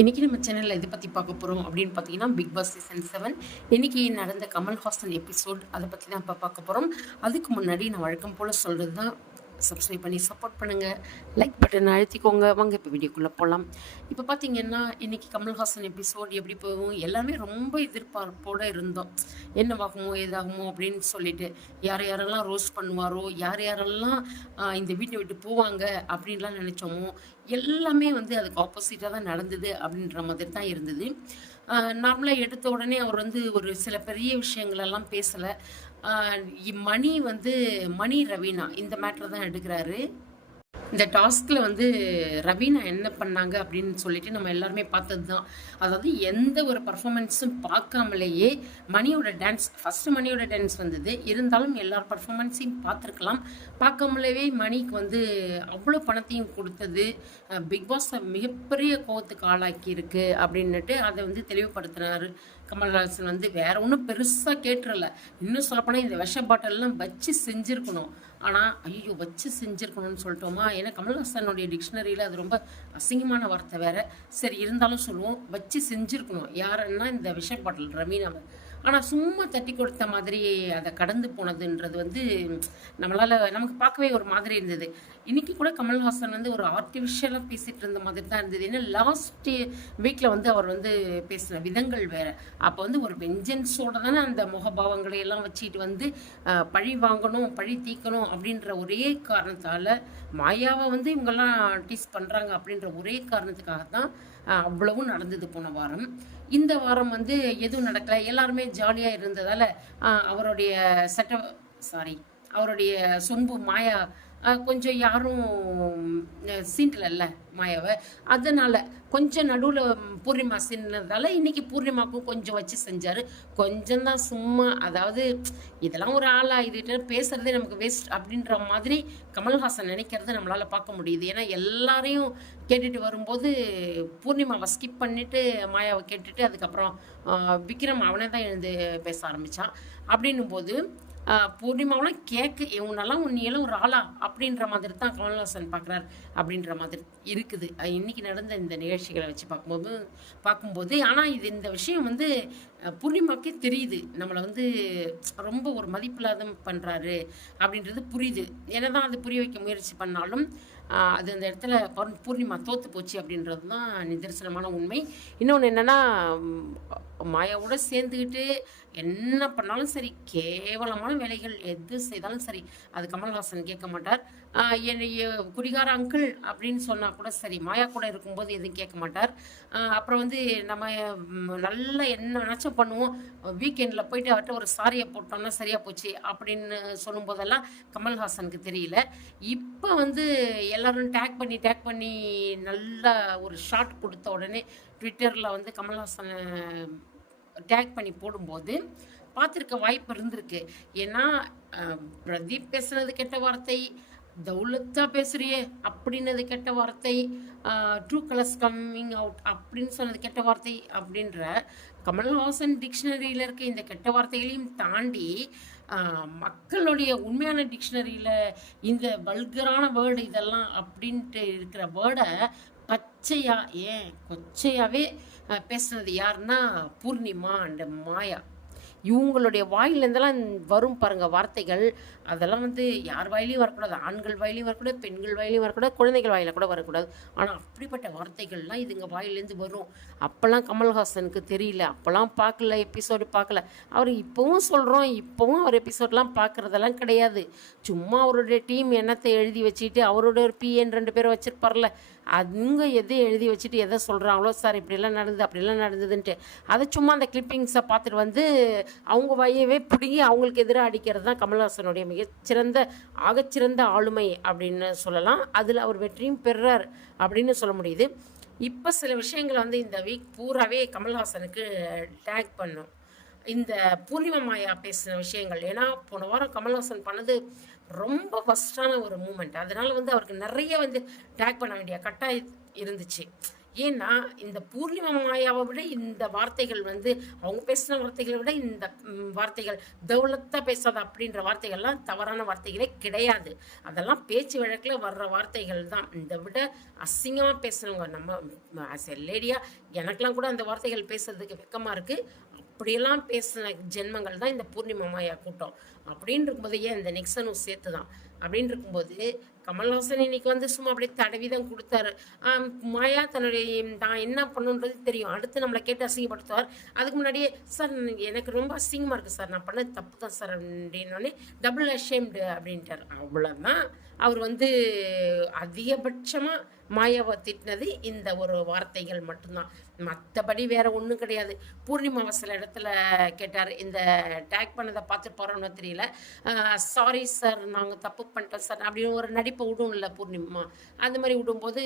இன்றைக்கி நம்ம சேனலில் எதை பற்றி பார்க்க போகிறோம் அப்படின்னு பார்த்தீங்கன்னா பிக் பாஸ் சீசன் செவன் இன்றைக்கி நடந்த கமல் ஹாசன் எபிசோட் அதை பற்றி தான் இப்போ பார்க்க போகிறோம் அதுக்கு முன்னாடி நான் வழக்கம் போல் சொல்கிறது தான் சப்ஸ்கிரைப் பண்ணி சப்போர்ட் பண்ணுங்கள் லைக் பட்டன் அழுத்திக்கோங்க. வாங்க இப்போ வீடியோக்குள்ளே போகலாம் இப்போ பார்த்தீங்கன்னா இன்றைக்கி கமல்ஹாசன் எபிசோட் எப்படி போகும்? எல்லாமே ரொம்ப எதிர்பார்ப்போடு இருந்தோம். என்னவாகுமோ ஏதாகுமோ அப்படின்னு சொல்லிட்டு யார் யாரெல்லாம் ரோஸ் பண்ணுவாரோ யார் யாரெல்லாம் இந்த வீட்டை விட்டு போவாங்க அப்படின்லாம் நினச்சோமோ எல்லாமே வந்து அதுக்கு ஆப்போசிட்டாக தான் நடந்தது அப்படின்ற மாதிரி தான் இருந்தது. நார்மலாக எடுத்த உடனே அவர் வந்து ஒரு சில பெரிய விஷயங்களெல்லாம் பேசலை. மணி வந்து மணி ரவீனா இந்த மேட்ரு தான் எடுக்கிறாரு. இந்த டாஸ்கில் வந்து ரவீனா என்ன பண்ணாங்க அப்படின்னு சொல்லிட்டு நம்ம எல்லாருமே பார்த்தது தான் அதாவது எந்த ஒரு பர்ஃபாமன்ஸும் பார்க்காமலேயே மணியோட டான்ஸ் ஃபஸ்ட்டு மணியோட டான்ஸ் வந்தது. இருந்தாலும் எல்லார் பர்ஃபாமன்ஸையும் பார்த்துருக்கலாம். பார்க்காமலேயே மணிக்கு வந்து அவ்வளோ பணத்தையும் கொடுத்தது. பிக் பாஸை மிகப்பெரிய கோவத்துக்கு ஆளாக்கி இருக்கு அப்படின்னுட்டு அதை வந்து தெளிவுபடுத்தினார் கமல்ஹாசன் வந்து வேற ஒன்றும் பெருசாக கேட்டுறல. இன்னும் சொல்லப்போனால் இந்த விஷ பாட்டில்லாம் வச்சு செஞ்சுருக்கணும். ஆனால் ஐயோ வச்சு செஞ்சுருக்கணும்னு சொல்லிட்டோமா? ஏன்னா கமல்ஹாசனுடைய டிக்ஷனரியில் அது ரொம்ப அசிங்கமான வார்த்தை வேற. சரி இருந்தாலும் சொல்லுவோம் வச்சு செஞ்சுருக்கணும். யாருன்னா இந்த விஷ பாட்டில் ரமீனாவை ஆனால் சும்மா தட்டி கொடுத்த மாதிரி அதை கடந்து போனதுன்றது வந்து நம்மளால் நமக்கு பார்க்கவே ஒரு மாதிரி இருந்தது. இன்னைக்கு கூட கமல்ஹாசன் வந்து ஒரு ஆர்டிஃபிஷியலாக பேசிகிட்டு இருந்த மாதிரி தான் இருந்தது. ஏன்னா லாஸ்ட் வீக்கில் வந்து அவர் வந்து பேசின விதங்கள் வேறு. அப்போ வந்து ஒரு வெஞ்சன்ஸோட தானே அந்த முகபாவங்களையெல்லாம் வச்சுட்டு வந்து பழி வாங்கணும் பழி தீக்கணும் அப்படின்ற ஒரே காரணத்தால் மாயாவை வந்து இவங்கெல்லாம் டீஸ் பண்ணுறாங்க அப்படின்ற ஒரே காரணத்துக்காக தான் அவ்வளவும் நடந்தது போன வாரம். இந்த வாரம் வந்து எதுவும் நடக்கலை. எல்லாருமே ஜாலியாக இருந்ததால் அவருடைய சட்ட சாரி அவருடைய சொம்பு மாயா கொஞ்சம் யாரும் சீண்டலல்ல மாயாவை. அதனால் கொஞ்சம் நடுவில் பூர்ணிமா சீனதால் இன்றைக்கி பூர்ணிமாவுக்கும் கொஞ்சம் வச்சு செஞ்சார். கொஞ்சம் தான் சும்மா அதாவது இதெல்லாம் ஒரு ஆளாக இதுகிட்ட பேசுகிறதே நமக்கு வேஸ்ட் அப்படின்ற மாதிரி கமல்ஹாசன் நினைக்கிறத நம்மளால் பார்க்க முடியுது. ஏன்னா எல்லாரையும் கேட்டுட்டு வரும்போது பூர்ணிமாவை ஸ்கிப் பண்ணிவிட்டு மாயாவை கேட்டுட்டு அதுக்கப்புறம் விக்ரம் அவனே தான் எழுந்து பேச ஆரம்பித்தான் அப்படின்னும் போது பூர்ணிமாவெலாம் கேட்க இவனெல்லாம் உன்னையெல்லாம் ஒரு ஆளா? அப்படின்ற மாதிரி தான் கமல்ஹாசன் பார்க்குறாரு அப்படின்ற மாதிரி இருக்குது. அஹ், இன்னைக்கு நடந்த இந்த நிகழ்ச்சிகளை வச்சு பார்க்கும்போது பார்க்கும்போது ஆனால் இது இந்த விஷயம் வந்து பூர்ணிமாக்கே தெரியுது. நம்மளை வந்து ரொம்ப ஒரு மதிப்பில்லாத பண்ணுறாரு அப்படின்றது புரியுது. என்னதான் அது புரிய வைக்க முயற்சி பண்ணாலும் அது அந்த இடத்துல பூர்ணிமா தோற்று போச்சு அப்படின்றது தான் நிதர்சனமான உண்மை. இன்னொன்று என்னென்னா மாயாவோட சேர்ந்துக்கிட்டு என்ன பண்ணாலும் சரி கேவலமான வேலைகள் எது செய்தாலும் சரி அது கமல்ஹாசன் கேட்க மாட்டார். என்னைய குடிகார அங்கிள் அப்படின்னு சொன்னால் கூட சரி மாயா கூட இருக்கும்போது எதுவும் கேட்க மாட்டார். அப்புறம் வந்து நம்ம நல்லா என்ன நினச்சா பண்ணுவோம். வீக்கெண்டில் போயிட்டு அவர்கிட்ட ஒரு சாரியை போட்டோம்னா சரியாக போச்சு அப்படின்னு சொல்லும்போதெல்லாம் கமல்ஹாசனுக்கு தெரியல. இப்போ வந்து எல்லோரும் டேக் பண்ணி டேக் பண்ணி நல்லா ஒரு ஷாட் கொடுத்த உடனே ட்விட்டரில் வந்து கமல்ஹாசனை டேக் பண்ணி போடும்போது பார்த்துருக்க வாய்ப்பு இருந்திருக்கு. ஏன்னா பிரதீப் பேசுனது கெட்ட வார்த்தை தௌலத்தா பேசுறியே அப்படின்னது கெட்ட வார்த்தை ட்ரூ கலர்ஸ் கம்மிங் அவுட் அப்படின்னு சொன்னது கெட்ட வார்த்தை அப்படின்ற கமல்ஹாசன் டிக்ஷனரியில் இருக்க இந்த கெட்ட வார்த்தைகளையும் தாண்டி மக்களுடைய உண்மையான டிக்ஷனரியில் இந்த வல்கரான வேர்டு இதெல்லாம் அப்படின்ட்டு இருக்கிற வேர்டை பச்சையாக ஏன் கொச்சையாகவே பேசுனது யாருன்னா பூர்ணிமா அண்ட் மாயா. இவங்களுடைய வாயிலேருந்தெல்லாம் வரும் பாருங்கள் வார்த்தைகள். அதெல்லாம் வந்து யார் வாயிலையும் வரக்கூடாது. ஆண்கள் வாயிலையும் வரக்கூடாது பெண்கள் வாயிலையும் வரக்கூடாது குழந்தைகள் வாயில கூட வரக்கூடாது. ஆனால் அப்படிப்பட்ட வார்த்தைகள்லாம் இதுங்க வாயிலேருந்து வரும். அப்போல்லாம் கமல்ஹாசனுக்கு தெரியல. அப்போல்லாம் பார்க்கல எபிசோடு பார்க்கல. அவர் இப்போவும் சொல்கிறோம் இப்போவும் அவர் எபிசோட்லாம் பார்க்குறதெல்லாம் கிடையாது. சும்மா அவருடைய டீம் எண்ணத்தை எழுதி வச்சுட்டு அவரோட ஒரு பிஎன் ரெண்டு பேரும் வச்சிருப்பார்ல. அவங்க எதை எழுதி வச்சுட்டு எதை சொல்கிறாங்களோ சார் இப்படிலாம் நடந்தது அப்படிலாம் நடந்ததுன்ட்டு அதை சும்மா அந்த கிளிப்பிங்ஸை பார்த்துட்டு வந்து அவங்க வயவே பிடுங்கி அவங்களுக்கு எதிராக அடிக்கிறது தான் கமல்ஹாசனுடைய மிகச்சிறந்த ஆகச்சிறந்த ஆளுமை அப்படின்னு சொல்லலாம். அதில் அவர் வெற்றியும் பெறார் அப்படின்னு சொல்ல முடியுது. இப்போ சில விஷயங்கள் வந்து இந்த வீக் பூராவே கமல்ஹாசனுக்கு டேக் பண்ணும். இந்த பூர்ணிமா மாயா பேசின விஷயங்கள். ஏன்னா போன வாரம் கமல்ஹாசன் பண்ணது ரொம்ப ஃபஸ்ட்டான ஒரு மூமெண்ட் அதனால வந்து அவருக்கு நிறைய வந்து டேக் பண்ண வேண்டிய கட்டாயம் இருந்துச்சு. ஏன்னா இந்த பூர்ணிமா மாயாவை விட இந்த வார்த்தைகள் வந்து அவங்க பேசின வார்த்தைகளை விட இந்த வார்த்தைகள் தௌலத்தா பேசாத அப்படின்ற வார்த்தைகள்லாம் தவறான வார்த்தைகளே கிடையாது. அதெல்லாம் பேச்சு வழக்கில் வர்ற வார்த்தைகள் தான். இந்த விட அசிங்கமாக பேசுனவங்க நம்ம ஆஸ் எ லேடியாக எனக்கெல்லாம் கூட அந்த வார்த்தைகள் பேசுறதுக்கு வெக்கமாக இருக்குது அப்படியெல்லாம் பேசின ஜென்மங்கள் தான் இந்த பூர்ணிமா மாயா கூட்டம். அப்படின்னு இருக்கும்போது ஏன் இந்த நெக்ஸனும் சேர்த்து தான் அப்படின்னு இருக்கும்போது கமல்ஹாசன் இன்னைக்கு வந்து சும்மா அப்படியே தடவி தான் கொடுத்தாரு மாயா தன்னுடைய நான் என்ன பண்ணுன்றது தெரியும். அடுத்து நம்மளை கேட்டு அசிங்கப்படுத்துவார். அதுக்கு முன்னாடியே சார் எனக்கு ரொம்ப அசிங்கமாக இருக்குது சார். நான் பண்ணது தப்பு தான் சார். அப்படின்னோடனே டபுள் அஷேம்டு அப்படின்ட்டார். அவ்வளோதான் அவர் வந்து அதிகபட்சமாக மாயாவை திட்டினது இந்த ஒரு வார்த்தைகள் மட்டும்தான். மற்றபடி வேற ஒன்றும் கிடையாது. பூர்ணிமாவை சில இடத்துல கேட்டார் இந்த டேக் பண்ணதை பார்த்து போகிறோம்னு தெரியல. சாரி சார் நாங்கள் தப்பு பண்ணிட்டோம் சார் அப்படின்னு ஒரு நடிப்பை விடும்ல பூர்ணிமா. அந்த மாதிரி விடும்போது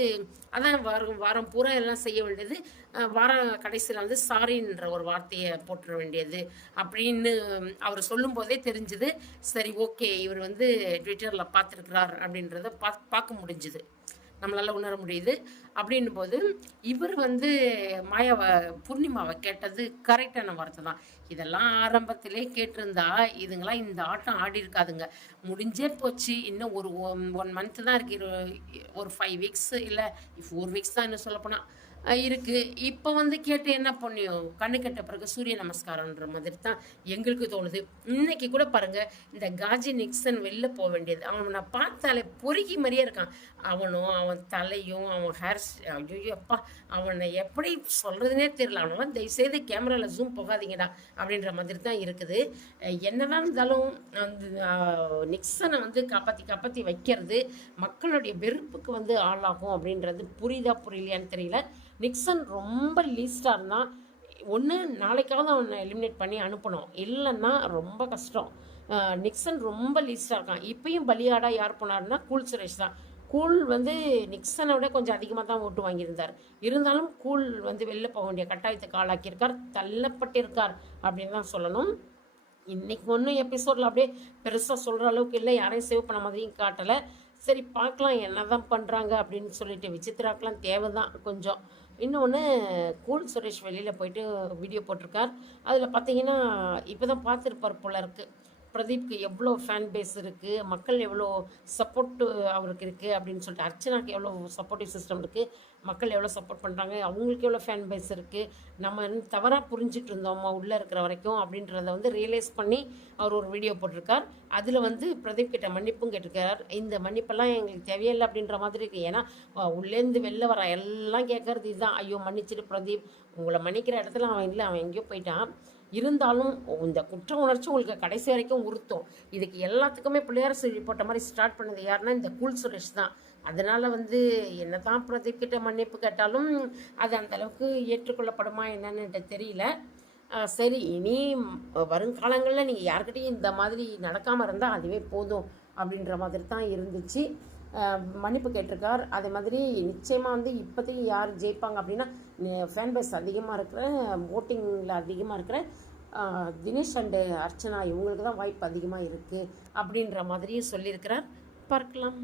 அதான் வாரம் வாரம் பூரா எல்லாம் செய்ய வேண்டியது வாரம் கடைசியில் வந்து சாரின்ற ஒரு வார்த்தையை போட்டுற வேண்டியது அப்படின்னு அவர் சொல்லும்போதே தெரிஞ்சுது. சரி ஓகே இவர் வந்து ட்விட்டரில் பார்த்துருக்கிறார் அப்படின்றத பா பார்க்க முடிஞ்சுது. நம்மளால உணர முடியுது. அப்படின்னும் போது இவர் வந்து மாயாவை பூர்ணிமாவை கேட்டது கரெக்டான வார்த்தை தான். இதெல்லாம் ஆரம்பத்திலே கேட்டிருந்தா இதுங்களாம் இந்த ஆட்டம் ஆடி இருக்காதுங்க. முடிஞ்சே போச்சு. இன்னும் ஒரு ஒன் ஒன் மந்த் தான் இருக்கு. ஒரு ஃபைவ் வீக்ஸ் இல்லை ஃபோர் வீக்ஸ் தான் இன்னும் சொல்லப்போனால் இருக்குது இருக்கு. இப்போ வந்து கேட்டு என்ன பண்ணியும்? கண்ணு கெட்ட பிறகு சூரிய நமஸ்காரம்ன்ற மாதிரி தான் எங்களுக்கு தோணுது. இன்னைக்கு கூட பாருங்க இந்த காஜி நிக்சன் வெளில போக வேண்டியது. அவன் நான் பார்த்தாலே பொறுக்கி மாதிரியே இருக்கான். அவனும் அவன் தலையும் அவன் ஹேர் ஐயோ அப்பா. அவனை எப்படி சொல்றதுனே தெரியல. அவனெல்லாம் தயவுசெய்து கேமராவில் ஜூம் போகாதீங்கடா அப்படின்ற மாதிரி தான் இருக்குது என்னதான் இருந்தாலும் அந்த நிக்சனை வந்து காப்பாற்றி காப்பாற்றி வைக்கிறது மக்களுடைய வெறுப்புக்கு வந்து ஆளாகும் அப்படின்றது புரியுதா புரியலையான்னு தெரியல. நிக்சன் ரொம்ப லீஸ்டாக இருந்தால் ஒன்று நாளைக்காவது அவனை எலிமினேட் பண்ணி அனுப்பணும். இல்லைன்னா ரொம்ப கஷ்டம். நிக்சன் ரொம்ப லீஸ்டாக இருக்கான். இப்பயும் பலியாடா யார் போனாருன்னா கூல் சுரேஷ் தான். கூல் வந்து நிக்சனை விட கொஞ்சம் அதிகமாக தான் ஓட்டு வாங்கியிருந்தார். இருந்தாலும் கூல் வந்து வெளில போக வேண்டிய கட்டாயத்துக்கு ஆளாக்கியிருக்கார். தள்ளப்பட்டிருக்கார் அப்படின்னு தான் சொல்லணும். இன்றைக்கி ஒன்றும் எபிசோடில் அப்படியே பெருசாக சொல்கிற அளவுக்கு இல்லை. யாரையும் சேவ் பண்ண மாதிரியும் காட்டலை. சரி பார்க்கலாம். என்ன தான் பண்ணுறாங்க அப்படின்னு சொல்லிட்டு விசித்ராக்கெலாம் தேவை தான் கொஞ்சம். இன்னொன்று கூல் சுரேஷ் வெளியில் போயிட்டு வீடியோ போட்டிருக்கார். அதில் பார்த்தீங்கன்னா இப்போ தான் பார்த்துருப்பார் போல இருக்குது பிரதீப்க்கு எவ்வளோ ஃபேன் பேஸ் இருக்குது மக்கள் எவ்வளோ சப்போர்ட்டு அவருக்கு இருக்குது அப்படின்னு சொல்லிட்டு அர்ச்சனாக்கு எவ்வளோ சப்போர்ட்டிவ் சிஸ்டம் இருக்குது மக்கள் எவ்வளோ சப்போர்ட் பண்ணுறாங்க அவங்களுக்கு எவ்வளோ ஃபேன் பேஸ் இருக்குது நம்ம தவறாக புரிஞ்சிட்டு இருந்தோமா உள்ளே இருக்கிற வரைக்கும் அப்படின்றத வந்து ரியலைஸ் பண்ணி அவர் ஒரு வீடியோ போட்டிருக்கார். அதில் வந்து பிரதீப் கிட்ட மன்னிப்பும் கேட்டிருக்கார். இந்த மன்னிப்பெல்லாம் எங்களுக்கு தேவையில்லை அப்படின்ற மாதிரி இருக்குது ஏன்னா உள்ளேருந்து வெளில வர எல்லாம் கேட்கறது இதுதான். ஐயோ மன்னிச்சிட்டு பிரதீப். உங்களை மன்னிக்கிற இடத்துல அவன் இல்லை அவன் எங்கேயோ போயிட்டான். இருந்தாலும் இந்த குற்ற உணர்ச்சி உங்களுக்கு கடைசி வரைக்கும் உறுத்தும். இதுக்கு எல்லாத்துக்குமே பிள்ளையார் சொல்லி போட்ட மாதிரி ஸ்டார்ட் பண்ணது யாருன்னா இந்த கூல் சுரேஷ் தான். அதனால் வந்து என்ன தான் பிரதீப் கிட்ட மன்னிப்பு கேட்டாலும் அது அந்த அளவுக்கு ஏற்றுக்கொள்ளப்படுமா என்னன்னு தெரியல. சரி இனி வருங்காலங்களில் நீங்கள் யார்கிட்டையும் இந்த மாதிரி நடக்காமல் இருந்தால் அதுவே போதும் அப்படின்ற மாதிரி தான் இருந்துச்சு. மன்னிப்பு கேட்டிருக்கார். அதே மாதிரி நிச்சயமாக வந்து இப்போதைக்கு யார் ஜெயிப்பாங்க அப்படின்னா ஃபேன் பேஸ் அதிகமாக இருக்கிற ஓட்டிங்கில் அதிகமாக இருக்கிற தினேஷ் அண்டு அர்ச்சனா இவங்களுக்கு தான் வாய்ப்பு அதிகமாக இருக்குது அப்படின்ற மாதிரியும் சொல்லியிருக்கிறார். பார்க்கலாம்.